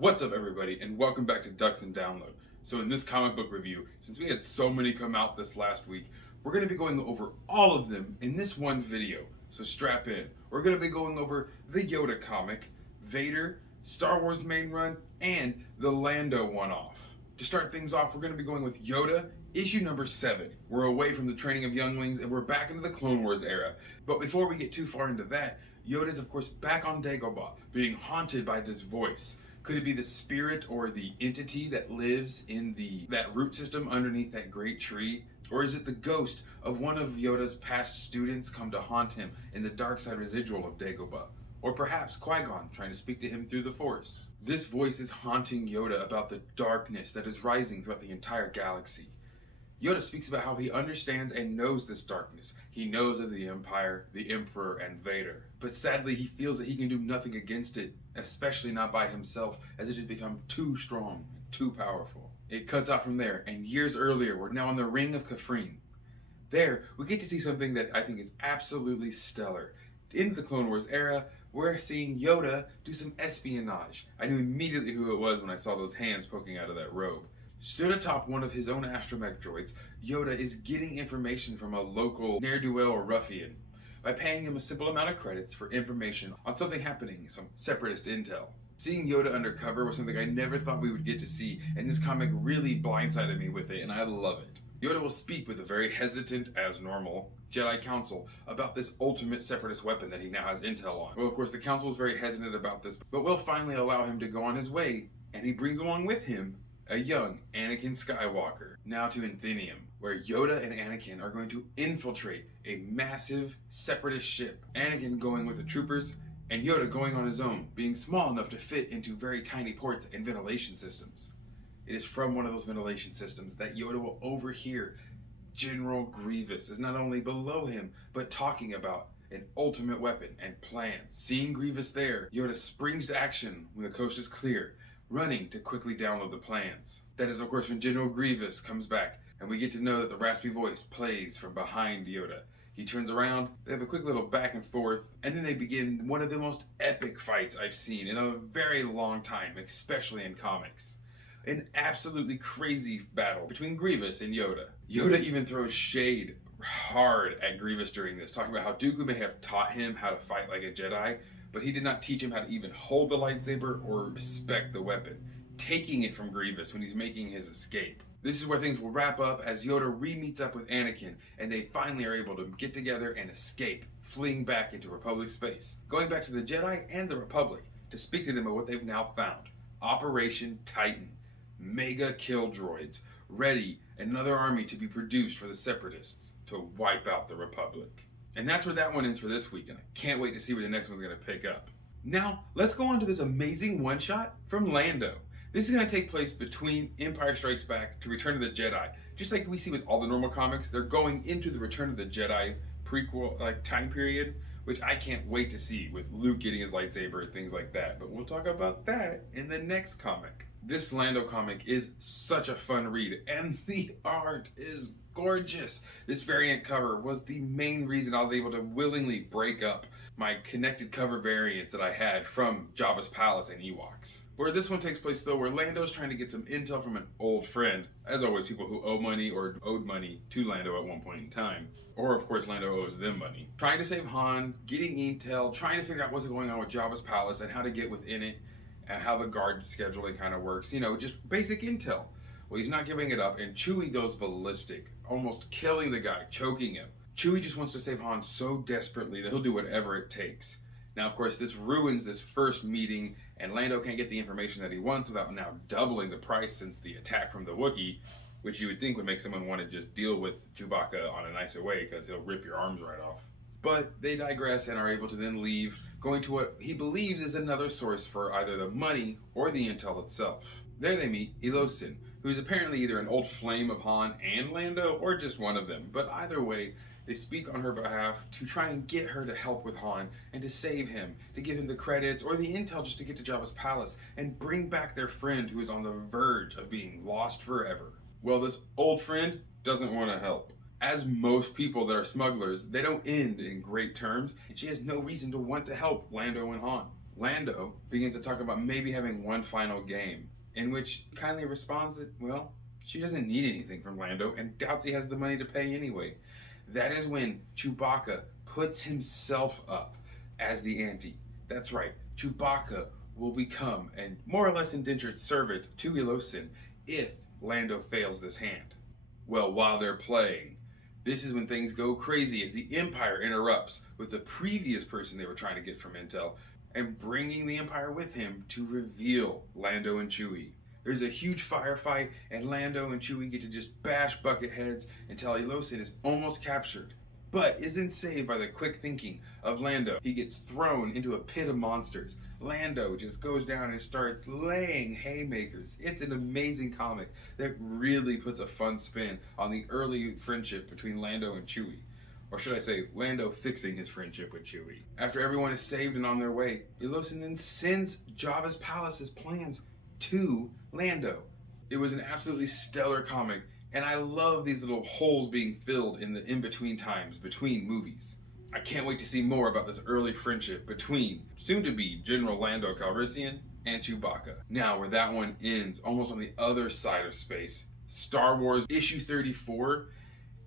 What's up everybody, and welcome back to Ducks and Download. So in this comic book review, since we had so many come out this last week, we're going to be going over all of them in this one video. So strap in. We're going to be going over the Yoda comic, Vader, Star Wars main run, and the Lando one-off. To start things off, we're going to be going with Yoda, issue number 7. We're away from the training of younglings and we're back into the Clone Wars era. But before we get too far into that, Yoda is of course back on Dagobah, being haunted by this voice. Could it be the spirit or the entity that lives in that root system underneath that great tree? Or is it the ghost of one of Yoda's past students come to haunt him in the dark side residual of Dagobah? Or perhaps Qui-Gon trying to speak to him through the Force? This voice is haunting Yoda about the darkness that is rising throughout the entire galaxy. Yoda speaks about how he understands and knows this darkness. He knows of the Empire, the Emperor, and Vader. But sadly, he feels that he can do nothing against it, especially not by himself, as it has become too strong and too powerful. It cuts out from there, and years earlier, we're now on the Ring of Kafrene. There, we get to see something that I think is absolutely stellar. In the Clone Wars era, we're seeing Yoda do some espionage. I knew immediately who it was when I saw those hands poking out of that robe. Stood atop one of his own astromech droids, Yoda is getting information from a local ne'er-do-well or ruffian by paying him a simple amount of credits for information on something happening, some separatist intel. Seeing Yoda undercover was something I never thought we would get to see, and this comic really blindsided me with it, and I love it. Yoda will speak with a very hesitant, as normal, Jedi Council about this ultimate separatist weapon that he now has intel on. Well, of course, the Council is very hesitant about this, but will finally allow him to go on his way, and he brings along with him a young Anakin Skywalker. Now to Inthenium, where Yoda and Anakin are going to infiltrate a massive separatist ship. Anakin going with the troopers, and Yoda going on his own, being small enough to fit into very tiny ports and ventilation systems. It is from one of those ventilation systems that Yoda will overhear General Grievous is not only below him, but talking about an ultimate weapon and plans. Seeing Grievous there, Yoda springs to action when the coast is clear, running to quickly download the plans. That is of course when General Grievous comes back, and we get to know that the raspy voice plays from behind Yoda. He turns around, they have a quick little back and forth, and then they begin one of the most epic fights I've seen in a very long time, especially in comics. An absolutely crazy battle between Grievous and Yoda. Yoda even throws shade hard at Grievous during this, talking about how Dooku may have taught him how to fight like a Jedi, but he did not teach him how to even hold the lightsaber or respect the weapon, taking it from Grievous when he's making his escape. This is where things will wrap up as Yoda re-meets up with Anakin, and they finally are able to get together and escape, fleeing back into Republic space, going back to the Jedi and the Republic to speak to them about what they've now found. Operation Titan. Mega kill droids, ready, another army to be produced for the Separatists to wipe out the Republic. And that's where that one ends for this week, and I can't wait to see where the next one's going to pick up. Now, let's go on to this amazing one-shot from Lando. This is going to take place between Empire Strikes Back to Return of the Jedi. Just like we see with all the normal comics, they're going into the Return of the Jedi prequel time period, which I can't wait to see with Luke getting his lightsaber and things like that. But we'll talk about that in the next comic. This Lando comic is such a fun read, and the art is gorgeous. This variant cover was the main reason I was able to willingly break up my connected cover variants that I had from Jabba's Palace and Ewoks. Where this one takes place though, where Lando's trying to get some intel from an old friend, as always people who owe money or owed money to Lando at one point in time, or of course Lando owes them money. Trying to save Han, getting intel, trying to figure out what's going on with Jabba's Palace and how to get within it, and how the guard scheduling kind of works, you know, just basic intel. Well, he's not giving it up, and Chewie goes ballistic, almost killing the guy, choking him. Chewie just wants to save Han so desperately that he'll do whatever it takes. Now, of course, this ruins this first meeting, and Lando can't get the information that he wants without now doubling the price since the attack from the Wookiee, which you would think would make someone want to just deal with Chewbacca on a nicer way, because he'll rip your arms right off. But they digress and are able to then leave, going to what he believes is another source for either the money or the intel itself. There they meet Elosin, who is apparently either an old flame of Han and Lando, or just one of them. But either way, they speak on her behalf to try and get her to help with Han and to save him, to give him the credits or the intel just to get to Jabba's palace and bring back their friend who is on the verge of being lost forever. Well, this old friend doesn't want to help. As most people that are smugglers, they don't end in great terms, and she has no reason to want to help Lando and Han. Lando begins to talk about maybe having one final game, in which he kindly responds that, well, she doesn't need anything from Lando and doubts he has the money to pay anyway. That is when Chewbacca puts himself up as the ante. That's right, Chewbacca will become a more or less indentured servant to Elosin if Lando fails this hand. Well, while they're playing, this is when things go crazy as the Empire interrupts with the previous person they were trying to get from Intel and bringing the Empire with him to reveal Lando and Chewie. There's a huge firefight, and Lando and Chewie get to just bash bucket heads until Elosin is almost captured, but isn't saved by the quick thinking of Lando. He gets thrown into a pit of monsters. Lando just goes down and starts laying haymakers. It's an amazing comic that really puts a fun spin on the early friendship between Lando and Chewie. Or should I say, Lando fixing his friendship with Chewie. After everyone is saved and on their way, Elosin then sends Jabba's palace's plans to Lando. It was an absolutely stellar comic, and I love these little holes being filled in the in-between times between movies. I can't wait to see more about this early friendship between soon-to-be General Lando Calrissian and Chewbacca. Now, where that one ends, almost on the other side of space, Star Wars issue 34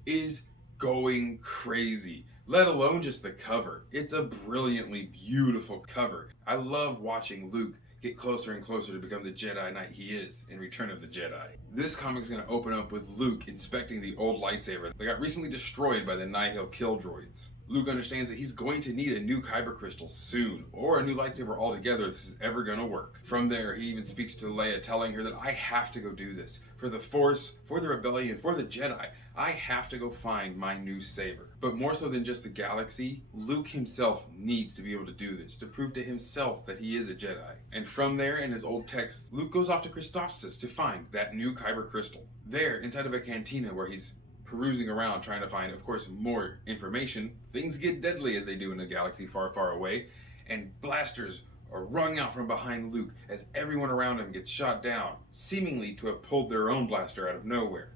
is going crazy, let alone just the cover. It's a brilliantly beautiful cover. I love watching Luke get closer and closer to become the Jedi Knight he is in Return of the Jedi. This comic is going to open up with Luke inspecting the old lightsaber that got recently destroyed by the Nihil kill droids. Luke understands that he's going to need a new kyber crystal soon, or a new lightsaber altogether if this is ever going to work. From there, he even speaks to Leia, telling her that I have to go do this. For the Force, for the Rebellion, for the Jedi, I have to go find my new saber. But more so than just the galaxy, Luke himself needs to be able to do this, to prove to himself that he is a Jedi. And from there, in his old text, Luke goes off to Christophsis to find that new kyber crystal. There, inside of a cantina where he's perusing around trying to find, of course, more information, things get deadly as they do in a galaxy far, far away, and blasters are rung out from behind Luke as everyone around him gets shot down, seemingly to have pulled their own blaster out of nowhere.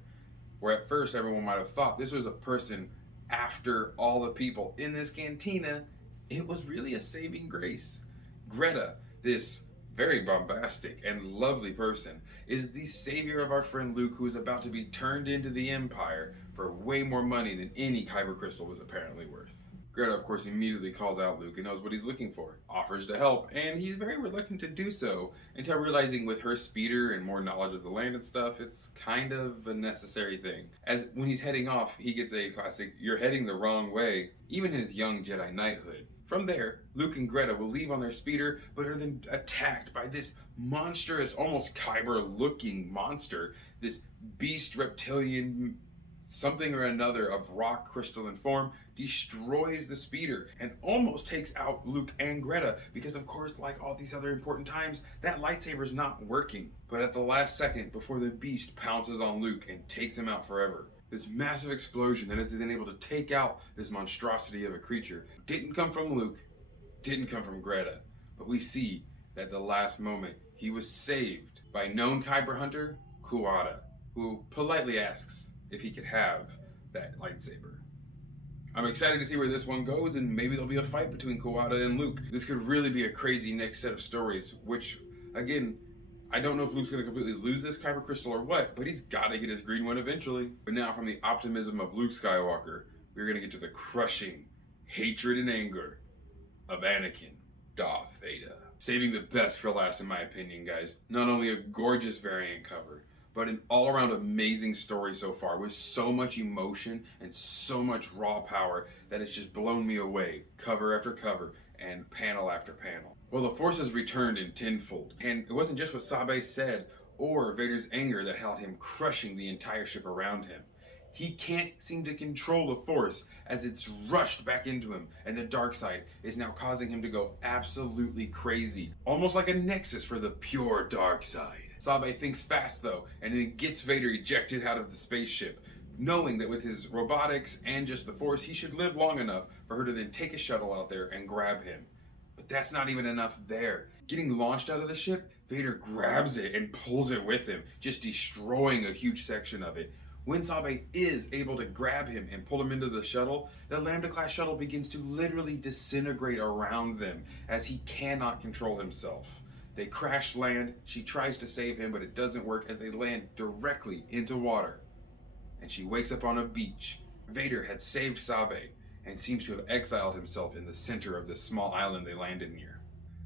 Where at first everyone might have thought this was a person after all the people in this cantina, it was really a saving grace. Greta, this very bombastic and lovely person, is the savior of our friend Luke, who is about to be turned into the Empire for way more money than any kyber crystal was apparently worth. Greta, of course, immediately calls out Luke and knows what he's looking for, offers to help, and he's very reluctant to do so until realizing with her speeder and more knowledge of the land and stuff, it's kind of a necessary thing. As when he's heading off, he gets a classic, "You're heading the wrong way," even his young Jedi knighthood. From there, Luke and Greta will leave on their speeder, but are then attacked by this monstrous, almost kyber-looking monster, this beast reptilian something or another of rock, crystal, and form, destroys the speeder and almost takes out Luke and Greta because, of course, like all these other important times, that lightsaber is not working. But at the last second, before the beast pounces on Luke and takes him out forever, this massive explosion that is then able to take out this monstrosity of a creature didn't come from Luke, didn't come from Greta, but we see that at the last moment he was saved by known kyber hunter Kuwata, who politely asks if he could have that lightsaber. I'm excited to see where this one goes, and maybe there'll be a fight between Kuwata and Luke. This could really be a crazy next set of stories, which, again, I don't know if Luke's going to completely lose this kyber crystal or what, but he's got to get his green one eventually. But now, from the optimism of Luke Skywalker, we're going to get to the crushing hatred and anger of Anakin, Darth Vader. Saving the best for last, in my opinion, guys. Not only a gorgeous variant cover, but an all-around amazing story so far with so much emotion and so much raw power that it's just blown me away, cover after cover and panel after panel. Well, the Force has returned in tenfold, and it wasn't just what Sabe said or Vader's anger that held him crushing the entire ship around him. He can't seem to control the Force as it's rushed back into him, and the dark side is now causing him to go absolutely crazy, almost like a nexus for the pure dark side. Sabe thinks fast though, and then gets Vader ejected out of the spaceship, knowing that with his robotics and just the Force, he should live long enough for her to then take a shuttle out there and grab him. But that's not even enough there. Getting launched out of the ship, Vader grabs it and pulls it with him, just destroying a huge section of it. When Sabe is able to grab him and pull him into the shuttle, the Lambda-class shuttle begins to literally disintegrate around them as he cannot control himself. They crash land, she tries to save him, but it doesn't work as they land directly into water. And she wakes up on a beach. Vader had saved Sabe and seems to have exiled himself in the center of this small island they landed near.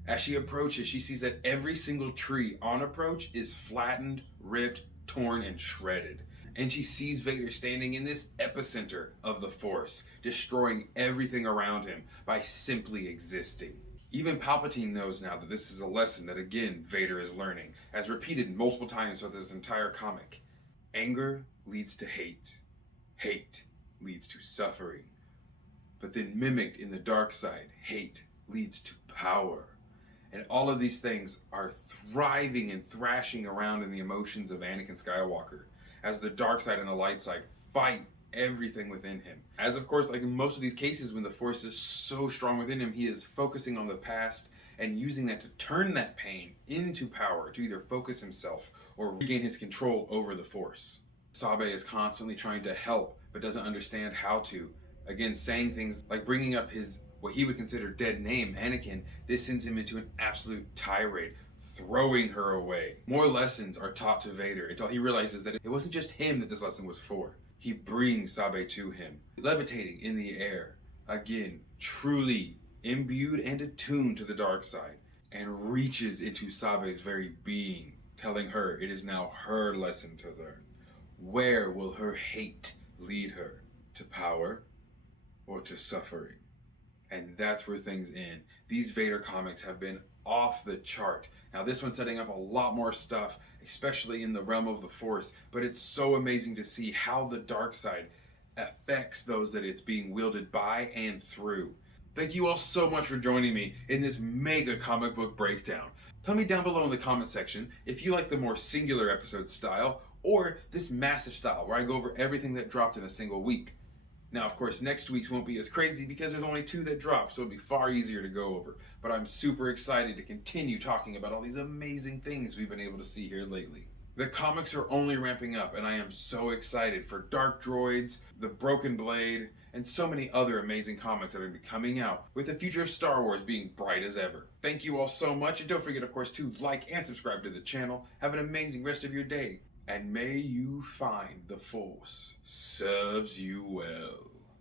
As she approaches, she sees that every single tree on approach is flattened, ripped, torn, and shredded. And she sees Vader standing in this epicenter of the Force, destroying everything around him by simply existing. Even Palpatine knows now that this is a lesson that, again, Vader is learning, as repeated multiple times throughout this entire comic. Anger leads to hate. Hate leads to suffering. But then mimicked in the dark side, hate leads to power. And all of these things are thriving and thrashing around in the emotions of Anakin Skywalker, as the dark side and the light side fight everything within him. As of course, like in most of these cases, when the Force is so strong within him, he is focusing on the past and using that to turn that pain into power to either focus himself or regain his control over the Force. Sabe is constantly trying to help, but doesn't understand how to. Again, saying things like bringing up his, what he would consider dead name, Anakin. This sends him into an absolute tirade, throwing her away. More lessons are taught to Vader until he realizes that it wasn't just him that this lesson was for. He brings Sabe to him, levitating in the air, again, truly imbued and attuned to the dark side, and reaches into Sabe's very being, telling her it is now her lesson to learn. Where will her hate lead her? To power or to suffering? And that's where things end. These Vader comics have been off the chart. Now this one's setting up a lot more stuff, especially in the realm of the Force, but it's so amazing to see how the dark side affects those that it's being wielded by and through. Thank you all so much for joining me in this mega comic book breakdown. Tell me down below in the comment section if you like the more singular episode style or this massive style where I go over everything that dropped in a single week. Now, of course, next week's won't be as crazy because there's only 2 that dropped, so it'll be far easier to go over. But I'm super excited to continue talking about all these amazing things we've been able to see here lately. The comics are only ramping up, and I am so excited for Dark Droids, The Broken Blade, and so many other amazing comics that are going to be coming out, with the future of Star Wars being bright as ever. Thank you all so much, and don't forget, of course, to like and subscribe to the channel. Have an amazing rest of your day. And may you find the Force serves you well.